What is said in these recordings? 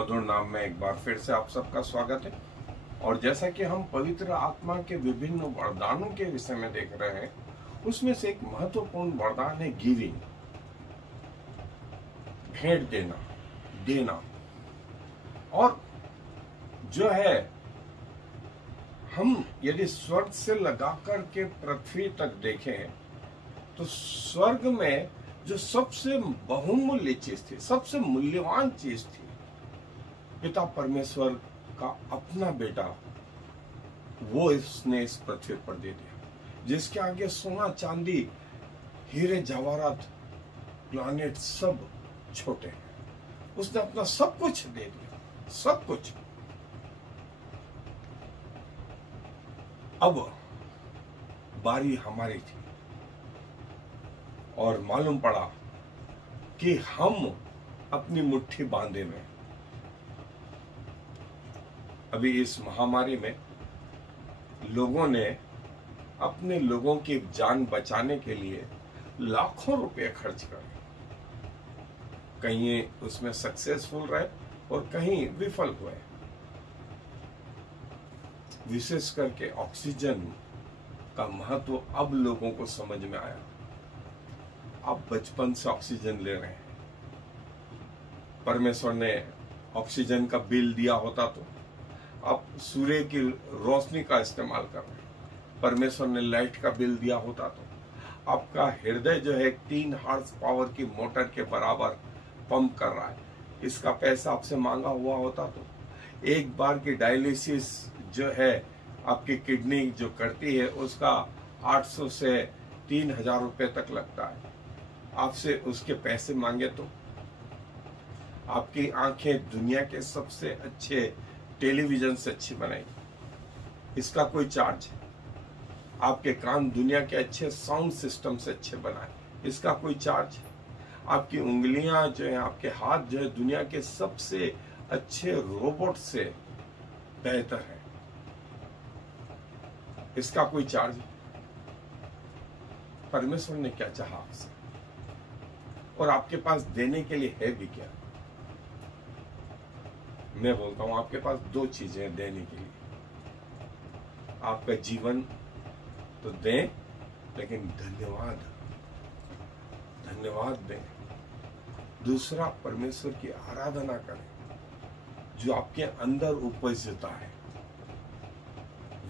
मधुर नाम में एक बार फिर से आप सबका स्वागत है। और जैसा कि हम पवित्र आत्मा के विभिन्न वरदानों के विषय में देख रहे हैं, उसमें से एक महत्वपूर्ण वरदान है गिविंग, भेंट देना। और जो है, हम यदि स्वर्ग से लगाकर के पृथ्वी तक देखें तो स्वर्ग में जो सबसे बहुमूल्य चीज थी, सबसे मूल्यवान चीज थी, पिता परमेश्वर का अपना बेटा, वो इसने इस पृथ्वी पर दे दिया, जिसके आगे सोना चांदी हीरे जवाहरात प्लानेट सब छोटे हैं। उसने अपना सब कुछ दे दिया, सब कुछ। अब बारी हमारी थी और मालूम पड़ा कि हम अपनी मुट्ठी बांधे में। अभी इस महामारी में लोगों ने अपने लोगों की जान बचाने के लिए लाखों रुपए खर्च करे। कहीं उसमें सक्सेसफुल रहे और कहीं विफल हुए। विशेष करके ऑक्सीजन का महत्व अब लोगों को समझ में आया। आप बचपन से ऑक्सीजन ले रहे हैं। परमेश्वर ने ऑक्सीजन का बिल दिया होता तो आप सूर्य की रोशनी का इस्तेमाल कर रहे हैं। परमेश्वर ने लाइट का बिल दिया होता तो आपका हृदय जो है 3 हॉर्स पावर की मोटर के बराबर पंप कर रहा है, इसका पैसा आपसे मांगा हुआ होता तो एक बार की डायलिसिस जो है आपकी किडनी जो करती है, उसका 800 से 3000 रुपए तक लगता है। आपसे उसके पैसे मांगे तो आपकी आंखें दुनिया के सबसे अच्छे टेलीविजन से अच्छी बनाई, इसका कोई चार्ज है। आपके कान दुनिया के अच्छे साउंड सिस्टम से अच्छे बनाए, इसका कोई चार्ज है। आपकी उंगलियां जो है, आपके हाथ जो है, दुनिया के सबसे अच्छे रोबोट से बेहतर है, इसका कोई चार्ज है। परमेश्वर ने क्या चाहा आपसे, और आपके पास देने के लिए है भी क्या? मैं बोलता हूं आपके पास 2 चीजें देने के लिए। आपका जीवन तो दें, लेकिन धन्यवाद दें। दूसरा, परमेश्वर की आराधना करें। जो आपके अंदर उपजता है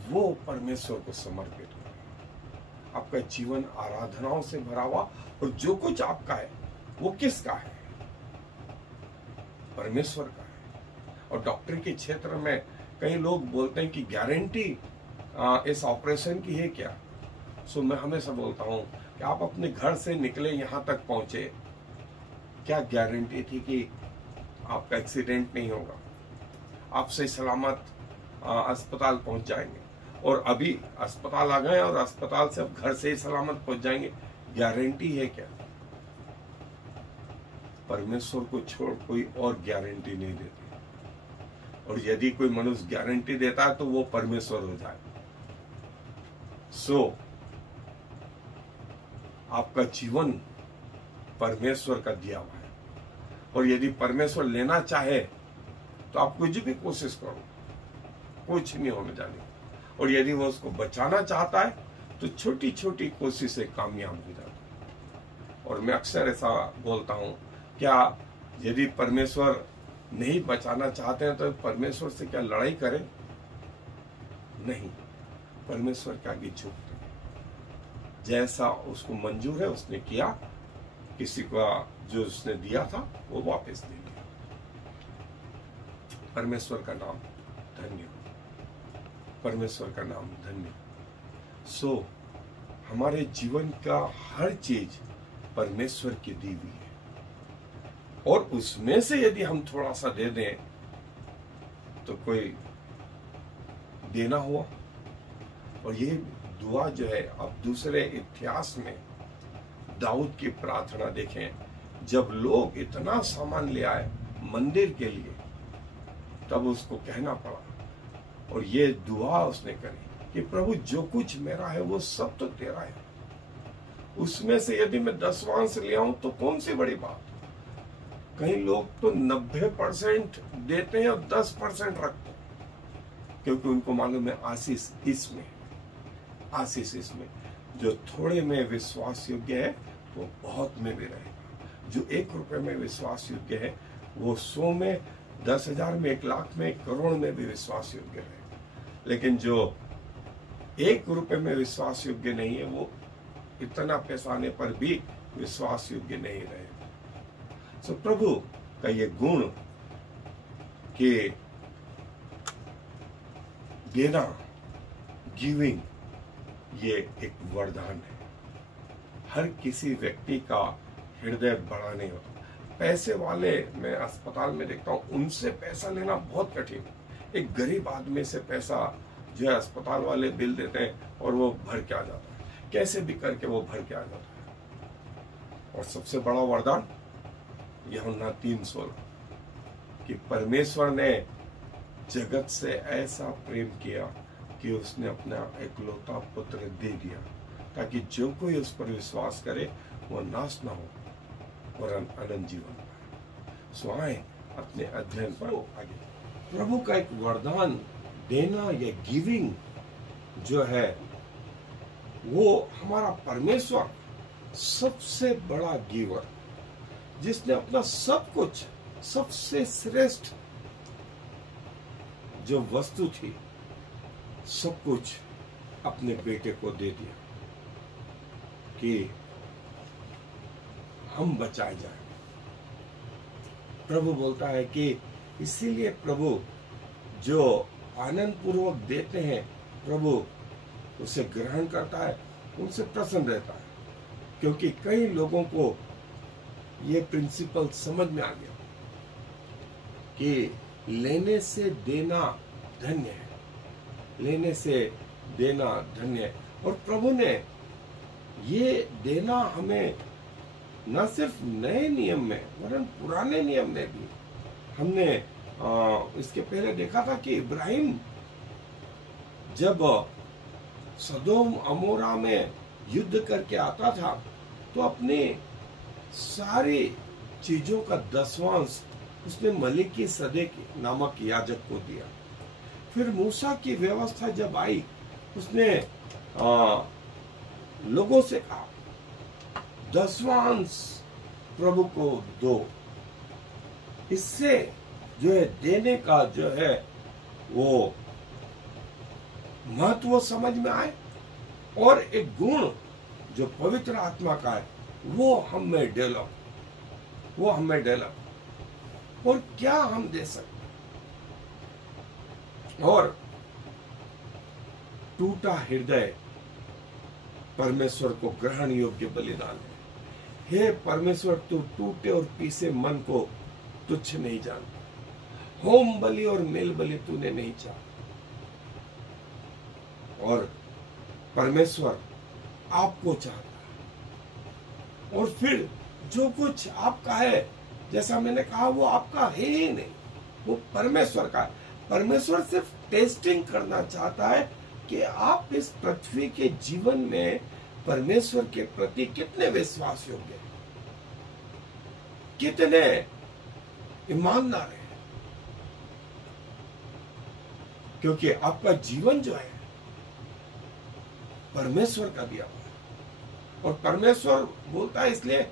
वो परमेश्वर को समर्पित करें। आपका जीवन आराधनाओं से भरा हुआ, और जो कुछ आपका है वो किसका है? परमेश्वर का है। और डॉक्टर के क्षेत्र में कई लोग बोलते हैं कि गारंटी इस ऑपरेशन की है क्या? सो मैं हमेशा बोलता हूं कि आप अपने घर से निकले यहां तक पहुंचे, क्या गारंटी थी कि आपका एक्सीडेंट नहीं होगा, आप सही सलामत अस्पताल पहुंच जाएंगे? और अभी अस्पताल आ गए और अस्पताल से अब घर से ही सलामत पहुंच जाएंगे, गारंटी है क्या? परमेश्वर को छोड़ कोई और गारंटी नहीं देती। और यदि कोई मनुष्य गारंटी देता है तो वो परमेश्वर हो जाए। आपका जीवन परमेश्वर का दिया हुआ है, और यदि परमेश्वर लेना चाहे तो आप कुछ भी कोशिश करो, कुछ नहीं होने जाने। और यदि वो उसको बचाना चाहता है तो छोटी छोटी कोशिशें कामयाब हो जाती है। और मैं अक्सर ऐसा बोलता हूं, क्या यदि परमेश्वर नहीं बचाना चाहते हैं तो परमेश्वर से क्या लड़ाई करें? नहीं, परमेश्वर के आगे झुकते हैं। जैसा उसको मंजूर है उसने किया, किसी का जो उसने दिया था वो वापस दे दिया। परमेश्वर का नाम धन्य, परमेश्वर का नाम धन्य। हमारे जीवन का हर चीज परमेश्वर की दी हुई है, और उसमें से यदि हम थोड़ा सा दे दें तो कोई देना हुआ। और ये दुआ जो है, अब दूसरे इतिहास में दाऊद की प्रार्थना देखें, जब लोग इतना सामान ले आए मंदिर के लिए, तब उसको कहना पड़ा, और ये दुआ उसने करी कि प्रभु जो कुछ मेरा है वो सब तो तेरा है, उसमें से यदि मैं 10वांश ले आऊं तो कौन सी बड़ी बात। कई लोग तो 90% देते हैं और 10% रखते हैं, क्योंकि उनको मालूम है आशीष इसमें, आशीष इसमें। जो थोड़े में विश्वास योग्य है वो बहुत में भी रहेगा। जो 1 रुपए में विश्वास योग्य है वो 100 में, 10,000 में, 1,00,000 में, 1 करोड़ में भी विश्वास योग्य रहेगा। लेकिन जो 1 रुपए में विश्वास योग्य नहीं है वो इतना पैसा आने पर भी विश्वास योग्य नहीं रहेगा। सो प्रभु का ये गुण कि देना, गिविंग, ये एक वरदान है। हर किसी व्यक्ति का हृदय बड़ा नहीं होता। पैसे वाले मैं अस्पताल में देखता हूँ, उनसे पैसा लेना बहुत कठिन है। एक गरीब आदमी से पैसा जो है अस्पताल वाले बिल देते हैं और वो भर के आ जाता है, कैसे भी करके वो भर के आ जाता है। और सबसे बड़ा वरदान यूहन्ना 3:16 कि परमेश्वर ने जगत से ऐसा प्रेम किया कि उसने अपना एकलौता पुत्र दे दिया, ताकि जो कोई उस पर विश्वास करे वो नाश ना हो और अनंत जीवन पाए। सो आए अपने अध्ययन पर आगे। प्रभु का एक वरदान देना या गिविंग जो है वो हमारा परमेश्वर सबसे बड़ा गिवर, जिसने अपना सब कुछ, सबसे श्रेष्ठ जो वस्तु थी, सब कुछ अपने बेटे को दे दिया कि हम बचाए जाए। प्रभु बोलता है कि इसीलिए प्रभु जो आनंद पूर्वक देते हैं, प्रभु उसे ग्रहण करता है, उनसे प्रसन्न रहता है। क्योंकि कई लोगों को ये प्रिंसिपल समझ में आ गया कि लेने से देना धन्य है, लेने से देना धन्य है। और प्रभु ने ये देना हमें न सिर्फ नए नियम में वरन पुराने नियम में भी। हमने इसके पहले देखा था कि इब्राहिम जब सदोम अमोरा में युद्ध करके आता था तो अपनी सारी चीजों का 10वांश उसने मलिकी सदेक नामक याजक को दिया। फिर मूसा की व्यवस्था जब आई, उसने लोगों से कहा 10वांश प्रभु को दो। इससे जो है देने का जो है वो महत्व समझ में आए, और एक गुण जो पवित्र आत्मा का है वो हम में डेवलप, वो हमें डेवलप। और क्या हम दे सकते, और टूटा हृदय परमेश्वर को ग्रहण योग्य बलिदान है। हे परमेश्वर, तू टूटे और पीसे मन को तुच्छ नहीं जानता। होम बलि और मेल बलि तूने नहीं चाहा। और परमेश्वर आपको चाहता है, और फिर जो कुछ आपका है, जैसा मैंने कहा, वो आपका है ही नहीं, वो परमेश्वर का है। परमेश्वर सिर्फ टेस्टिंग करना चाहता है कि आप इस पृथ्वी के जीवन में परमेश्वर के प्रति कितने विश्वास योग्य हैं, कितने ईमानदार हैं। क्योंकि आपका जीवन जो है परमेश्वर का दिया हुआ है, और परमेश्वर बोलता है इसलिए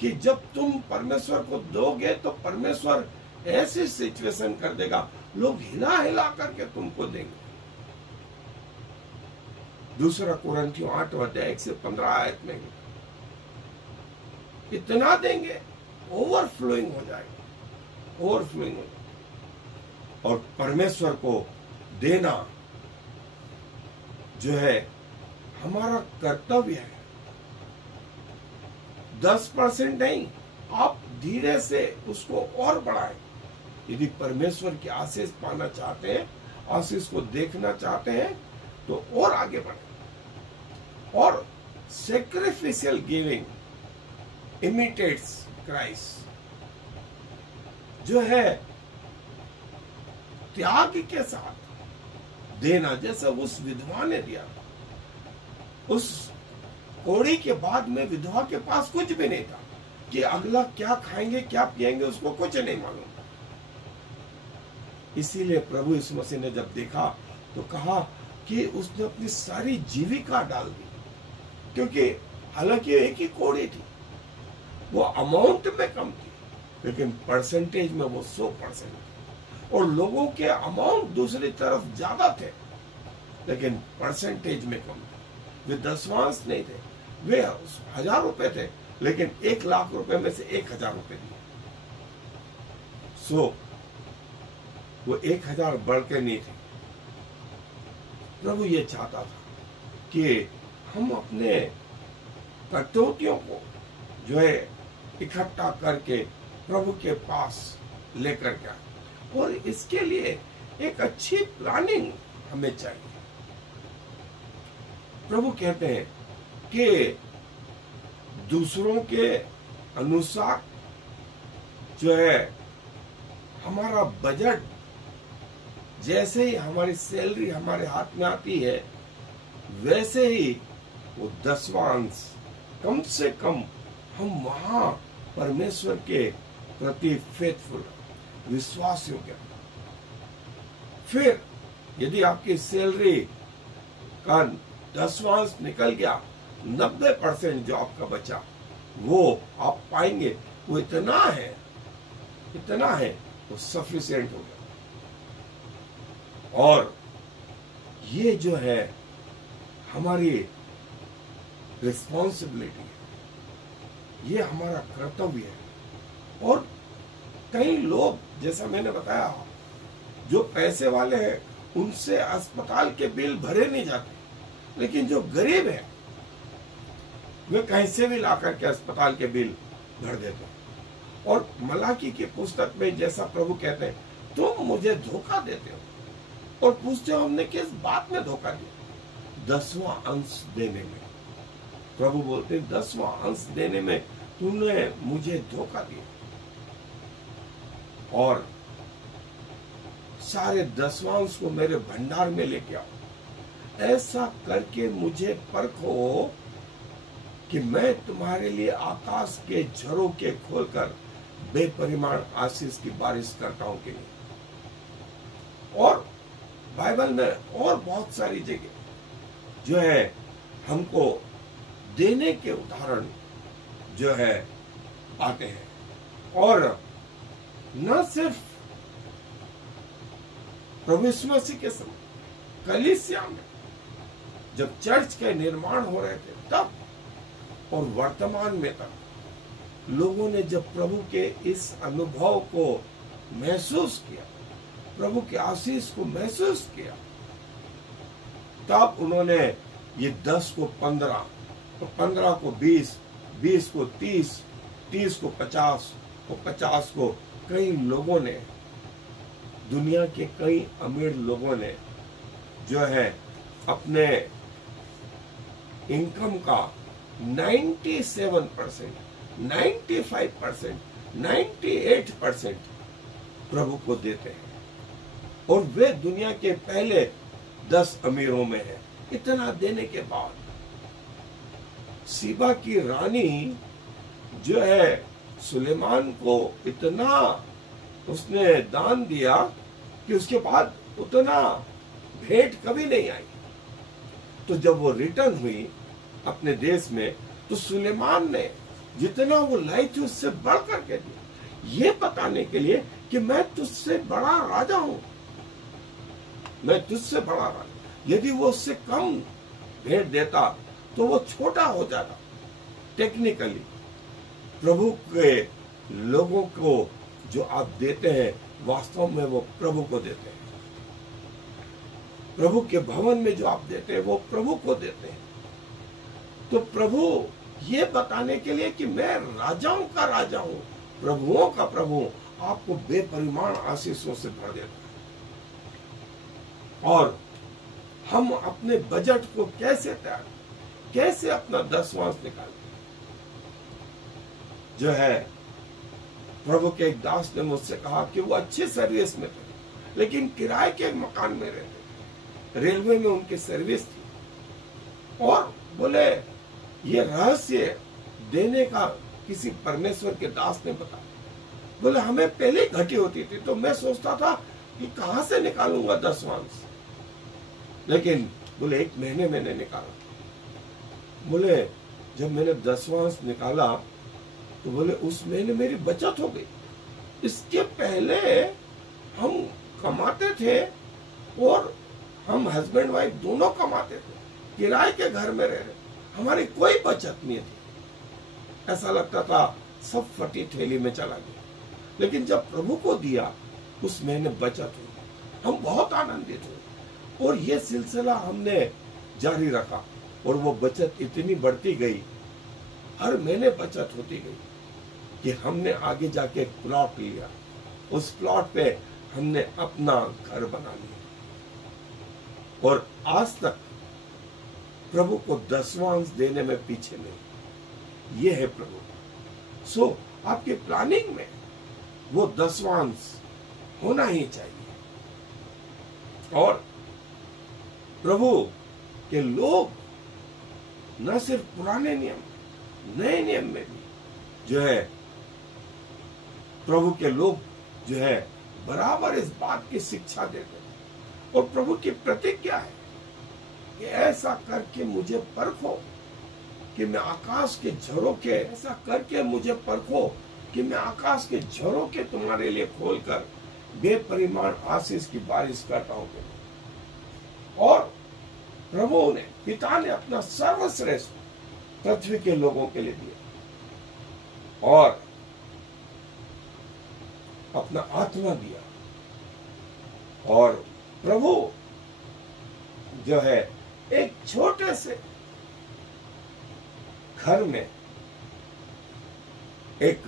कि जब तुम परमेश्वर को दोगे तो परमेश्वर ऐसी सिचुएशन कर देगा, लोग हिला हिला करके तुमको देंगे। 2 कुरिन्थियों 8:1-15 में इतना देंगे, ओवरफ्लोइंग हो जाएगा, ओवरफ्लोइंग हो जाएगा। और परमेश्वर को देना जो है हमारा कर्तव्य है। 10% नहीं, आप धीरे से उसको और बढ़ाएं। यदि परमेश्वर की आशीष पाना चाहते हैं, आशीष को देखना चाहते हैं, तो और आगे बढ़ें। और सैक्रिफिशियल गिविंग इमिटेट्स क्राइस्ट, जो है त्याग के साथ देना, जैसा उस विधवा ने दिया। उस कोड़ी के बाद में विधवा के पास कुछ भी नहीं था, कि अगला क्या खाएंगे क्या पिएंगे उसको कुछ नहीं मालूम। इसीलिए प्रभु यीशु मसीह ने जब देखा तो कहा कि उसने अपनी सारी जीविका डाल दी, क्योंकि हालांकि एक ही कोड़ी थी, वो अमाउंट में कम थी लेकिन परसेंटेज में वो 100% थी। और लोगों के अमाउंट दूसरी तरफ ज्यादा थे लेकिन परसेंटेज में कम थे। वे दशवांश नहीं थे, वे 1000 रुपए थे लेकिन 1 लाख रुपए में से 1000 रुपए दिए। सो वो 1000 बढ़ के नहीं थे। प्रभु ये चाहता था कि हम अपने कटौतियों को जो है इकट्ठा करके प्रभु के पास लेकर के, और इसके लिए एक अच्छी प्लानिंग हमें चाहिए। प्रभु कहते हैं कि दूसरों के अनुसार जो है हमारा बजट, जैसे ही हमारी सैलरी हमारे हाथ में आती है वैसे ही वो दशवांश कम से कम हम वहां परमेश्वर के प्रति फेथफुल, विश्वास योग्य। फिर यदि आपकी सैलरी का दशवांश निकल गया, 90% जो आपका बचा वो आप पाएंगे, वो इतना है वो सफिशिएंट हो गया। और ये जो है हमारी रिस्पॉन्सिबिलिटी है, ये हमारा कर्तव्य है। और कई लोग, जैसा मैंने बताया, जो पैसे वाले हैं उनसे अस्पताल के बिल भरे नहीं जाते, लेकिन जो गरीब है वे कहीं से भी लाकर के अस्पताल के बिल भर देते हैं। और मलाकी की पुस्तक में जैसा प्रभु कहते हैं, तुम मुझे धोखा देते हो और पूछते हो हमने किस बात में धोखा दिया? 10वां अंश देने में। प्रभु बोलते 10वां अंश देने में तुमने मुझे धोखा दिया। और सारे 10वां अंश को मेरे भंडार में लेके आओ, ऐसा करके मुझे परखो कि मैं तुम्हारे लिए आकाश के झरोखे खोलकर बेपरिमाण आशीष की बारिश करता हूं कि नहीं। और बाइबल में और बहुत सारी जगह जो है हमको देने के उदाहरण जो है आते हैं। और न सिर्फ प्रभु यीशु मसीह के समय, कलीसिया में जब चर्च के निर्माण हो रहे थे तब और वर्तमान में तक लोगों ने जब प्रभु के इस अनुभव को महसूस किया, प्रभु के आशीष को महसूस किया, तब उन्होंने ये 10 को 15, तो 15 को 20, 20 को 30, 30 को 50 और 50 को कई लोगों ने, दुनिया के कई अमीर लोगों ने जो है अपने इनकम का 97%, 95%, 98% प्रभु को देते हैं। और वे दुनिया के पहले 10 अमीरों में है। इतना देने के बाद सीबा की रानी जो है सुलेमान को इतना उसने दान दिया कि उसके बाद उतना भेंट कभी नहीं आई। तो जब वो रिटर्न हुई अपने देश में, तो सुलेमान ने जितना वो लाई थी उससे बढ़ करके दिया, ये बताने के लिए कि मैं तुझसे बड़ा राजा हूं, मैं तुझसे बड़ा राजा। यदि वो उससे कम भेंट देता तो वो छोटा हो जाता। टेक्निकली प्रभु के लोगों को जो आप देते हैं वास्तव में वो प्रभु को देते हैं। प्रभु के भवन में जो आप देते हैं वो प्रभु को देते हैं। तो प्रभु ये बताने के लिए कि मैं राजाओं का राजा हूं, प्रभुओं का प्रभु हूं, आपको बेपरिमाण आशीषों से भर देता है। और हम अपने बजट को कैसे तैयार, कैसे अपना 10वां निकालें? जो है प्रभु के एक दास ने मुझसे कहा कि वो अच्छी सर्विस में थे लेकिन किराए के मकान में रहते थे, रेलवे में उनकी सर्विस थी। और बोले ये रहस्य देने का किसी परमेश्वर के दास ने बताया। बोले हमें पहले ही घटी होती थी, तो मैं सोचता था कि कहां से निकालूंगा दसवांश, लेकिन बोले 1 महीने मैंने निकाला। बोले जब मैंने दसवांश निकाला तो बोले उस महीने मेरी बचत हो गई। इसके पहले हम कमाते थे और हम हस्बैंड वाइफ दोनों कमाते थे, किराए के घर में रह रहे, हमारी कोई बचत नहीं थी। ऐसा लगता था सब फटी थैली में चला गया। लेकिन जब प्रभु को दिया उस महीने बचत हुई, हम बहुत आनंदित हुए और ये सिलसिला हमने जारी रखा और वो बचत इतनी बढ़ती गई, हर महीने बचत होती गई कि हमने आगे जाके एक प्लॉट लिया। उस प्लॉट पे हमने अपना घर बना लिया और आज तक प्रभु को दसवांश देने में पीछे नहीं। ये है प्रभु। सो आपके प्लानिंग में वो दसवांश होना ही चाहिए। और प्रभु के लोग न सिर्फ पुराने नियम, नए नियम में भी जो है प्रभु के लोग जो है बराबर इस बात की शिक्षा देते हैं। और प्रभु की प्रतिज्ञा है कि ऐसा करके मुझे परखो कि मैं आकाश के झरोखे, ऐसा करके मुझे परखो कि मैं आकाश के झरोखे तुम्हारे लिए खोलकर बेपरिमाण आशीष की बारिश करता हूं। और प्रभु ने, पिता ने अपना सर्वश्रेष्ठ पृथ्वी के लोगों के लिए दिया और अपना आत्मा दिया। और प्रभु जो है एक छोटे से घर में, एक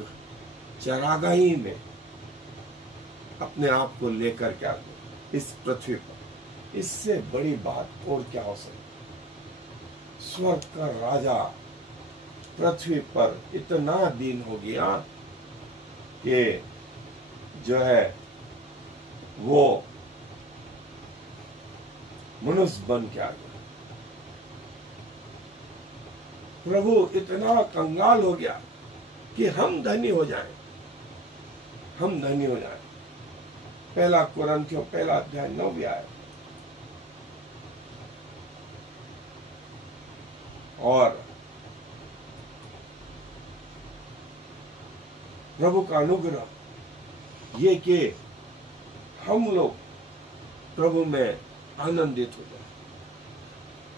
चरागाही में अपने आप को लेकर के आ गए इस पृथ्वी पर। इससे बड़ी बात और क्या हो सकती? स्वर्ग का राजा पृथ्वी पर इतना दीन हो गया कि जो है वो मनुष्य बन के आ गया। प्रभु इतना कंगाल हो गया कि हम धनी हो जाएं, हम धनी हो जाएं। 1 कुरिन्थियों 1 अध्याय 9 आया। और प्रभु का अनुग्रह ये कि हम लोग प्रभु में आनंदित हो जाए।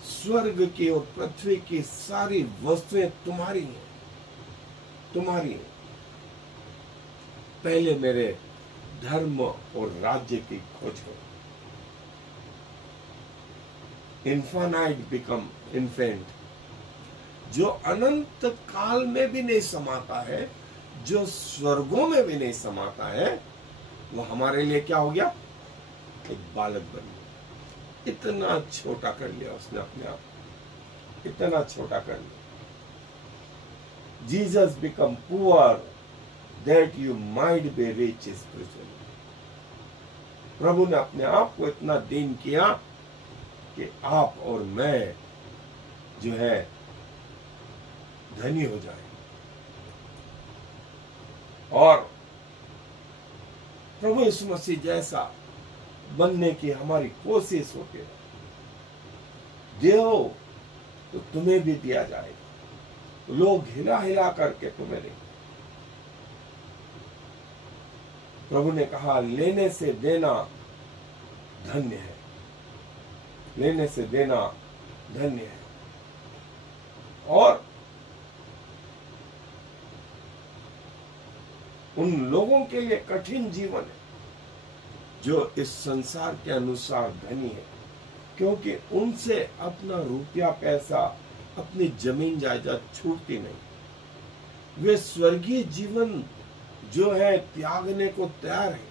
स्वर्ग की और पृथ्वी की सारी वस्तुएं तुम्हारी हैं, तुम्हारी हैं। पहले मेरे धर्म और राज्य की खोज करो। Infinite become infant. जो अनंत काल में भी नहीं समाता है, जो स्वर्गों में भी नहीं समाता है, वो हमारे लिए क्या हो गया? एक बालक बन गया। इतना छोटा कर लिया उसने अपने आप, इतना छोटा कर लिया। Jesus become poor that you might be rich spiritually. प्रभु ने अपने आप को इतना दीन किया कि आप और मैं जो है धनी हो जाए। और प्रभु यीशु मसीह जैसा बनने की हमारी कोशिश होती है। देव तो तुम्हें भी दिया जाएगा। लोग हिला हिला करके तुम्हें देंगे। प्रभु ने कहा लेने से देना धन्य है, लेने से देना धन्य है। और उन लोगों के लिए कठिन जीवन है जो इस संसार के अनुसार धनी है, क्योंकि उनसे अपना रुपया पैसा, अपनी जमीन जायदाद छूटती नहीं। वे स्वर्गीय जीवन जो है त्यागने को तैयार है,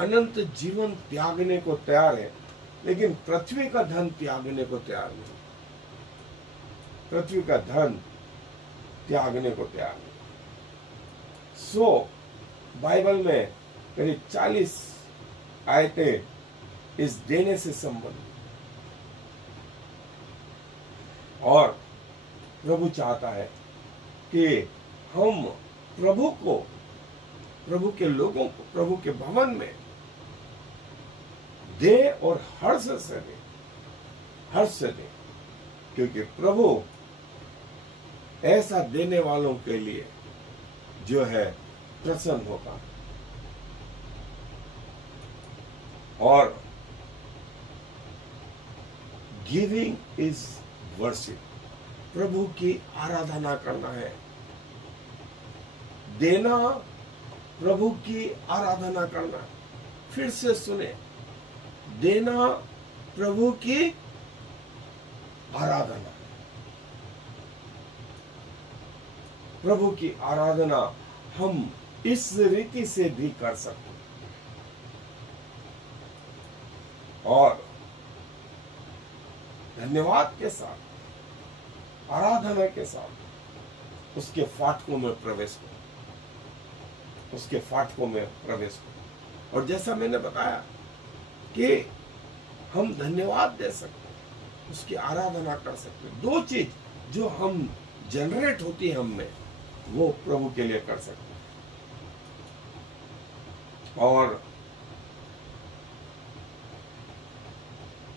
अनंत जीवन त्यागने को तैयार है, लेकिन पृथ्वी का धन त्यागने को तैयार नहीं। पृथ्वी का धन त्यागने को तैयार नहीं। सो बाइबल में करीब 40 आयतें इस देने से संबंधित। और प्रभु चाहता है कि हम प्रभु को, प्रभु के लोगों को प्रभु के भवन में दे और हर्ष से दे, हर्ष से दे, क्योंकि प्रभु ऐसा देने वालों के लिए जो है प्रसन्न होता है। और गिविंग इज वर्शिप, प्रभु की आराधना करना है। देना प्रभु की आराधना करना। फिर से सुने, देना प्रभु की आराधना। प्रभु की आराधना हम इस रीति से भी कर सकते हैं, और धन्यवाद के साथ, आराधना के साथ उसके फाटकों में प्रवेश करो, उसके फाटकों में प्रवेश करो। और जैसा मैंने बताया कि हम धन्यवाद दे सकते हैं, उसकी आराधना कर सकते हैं। दो चीज जो हम जनरेट होती है हम में, वो प्रभु के लिए कर सकते हैं। और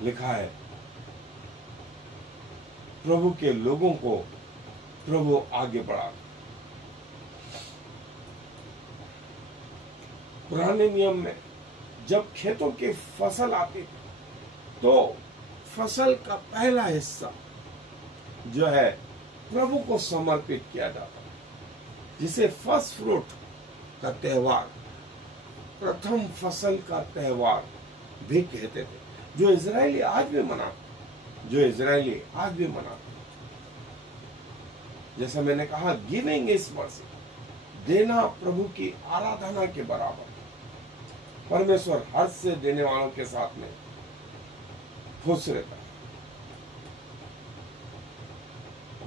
लिखा है, प्रभु के लोगों को प्रभु आगे बढ़ा। पुराने नियम में जब खेतों की फसल आती थी, तो फसल का पहला हिस्सा जो है प्रभु को समर्पित किया जाता है, जिसे फर्स्ट फ्रूट का त्योहार, प्रथम फसल का त्योहार भी कहते थे, जो इजरायली आज भी मनाते, जो इजरायली आज भी मनाते। जैसा मैंने कहा, गिविंग इज वर्शिप, देना प्रभु की आराधना के बराबर। परमेश्वर हर्ष से देने वालों के साथ में खुश रहता है,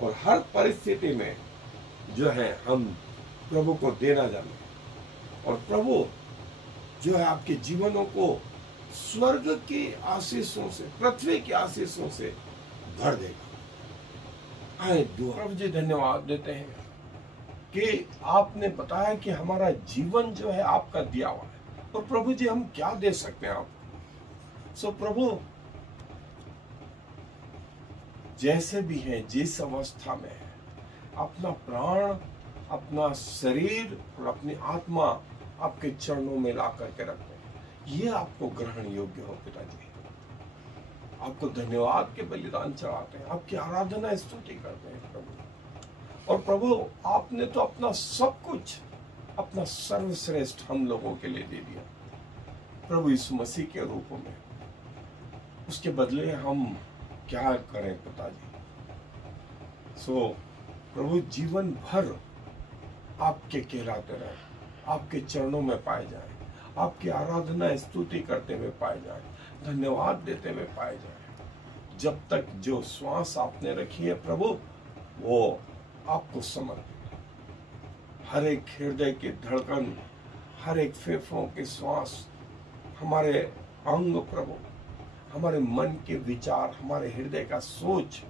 और हर परिस्थिति में जो है हम प्रभु को देना जाने, और प्रभु जो है आपके जीवनों को स्वर्ग की आशीषों से, पृथ्वी की आशीषों से भर देगा। आए दुआ। प्रभु जी धन्यवाद देते हैं कि आपने बताया कि हमारा जीवन जो है आपका दिया हुआ है, और प्रभु जी हम क्या दे सकते हैं आपको। सो प्रभु, जैसे भी हैं, जिस अवस्था में है, अपना प्राण, अपना शरीर और अपनी आत्मा आपके चरणों में ला करके रखते हैं। ये आपको ग्रहण योग्य हो पिताजी। आपको धन्यवाद के बलिदान चढ़ाते हैं, आपकी आराधना स्तुति करते हैं प्रभु। और प्रभु, आपने तो अपना सब कुछ, अपना सर्वश्रेष्ठ हम लोगों के लिए दे दिया प्रभु यीशु मसीह के रूप में। उसके बदले हम क्या करें पिताजी। सो प्रभु, जीवन भर आपके कहलाते रहे, आपके चरणों में पाए जाए, आपकी आराधना स्तुति करते हुए पाए जाए, धन्यवाद देते हुए पाए जाए। जब तक जो श्वास आपने रखी है प्रभु, वो आपको समर्पित। हर एक हृदय की धड़कन, हर एक फेफड़ों की श्वास, हमारे अंग प्रभु, हमारे मन के विचार, हमारे हृदय का सोच,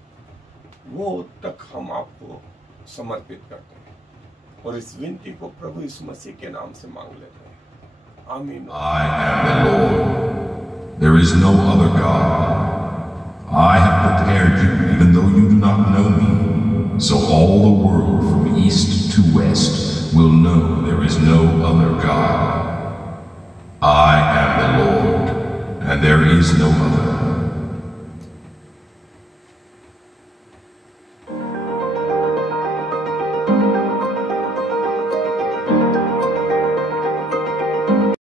वो तक हम आपको समर्पित करते हैं। और इस विनती को प्रभु इस मसीह के नाम से मांग लेते हैं। आमीन। I am the Lord. There is no other God. I have prepared you, even though you do not know me, so all the world from east to west will know there is no other God. I am the Lord, and there is no other.